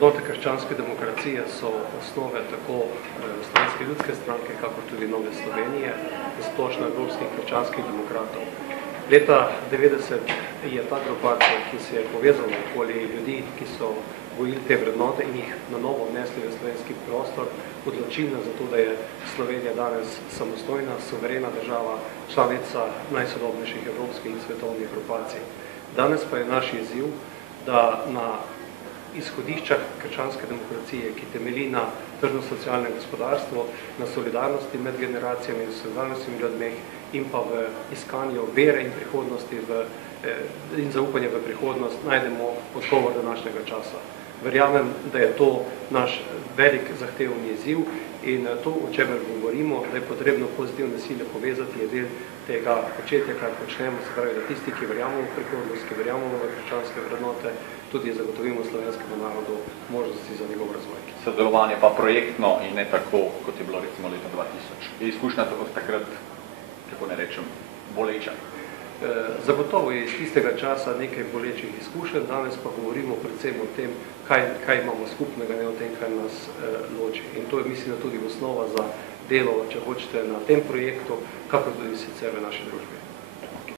Vrednote krščanske demokracije so osnove tako Slovenske ljudske stranke, kakor tudi Nove Slovenije in splošno evropskih krščanskih demokratov. Leta 90 je ta grupacija, ki se je povezala okoli ljudi, ki so gojili te vrednote in jih na novo vnesli v slovenski prostor, odločilna za to, da je Slovenija danes samostojna, suverena država, članica najsodobnejših evropskih in svetovnih grupacij. Danes pa je naš izziv, da na izhodiščah krščanske demokracije, ki temelji na tržno-socialnem gospodarstvu, na solidarnosti med generacijami, na solidarnosti med ljudmi in pa v iskanju vere in prihodnosti in zaupanje v prihodnost, najdemo odgovor današnjega časa. Verjamem, da je to naš velik zahtevni izziv in to, o čemer govorimo, da je potrebno pozitivne sile povezati, je del tega početja, kar počnemo, se pravi, da tisti, ki verjamemo v prihodnost, ki verjamemo v krščanske vrednote, tudi zagotovimo slovenskemu narodu možnosti za njegov razvoj. Sodelovanje pa projektno in ne tako, kot je bilo recimo leta 2000. Je izkušnja od takrat, kako ne rečem, boleča? Zagotovo je iz tistega časa nekaj bolečih izkušenj, danes pa govorimo predvsem o tem, kaj imamo skupnega, ne o tem, kaj nas loči. In to je, mislim, tudi osnova za delo, če hočete, na tem projektu, kakor tudi sicer v naši družbi.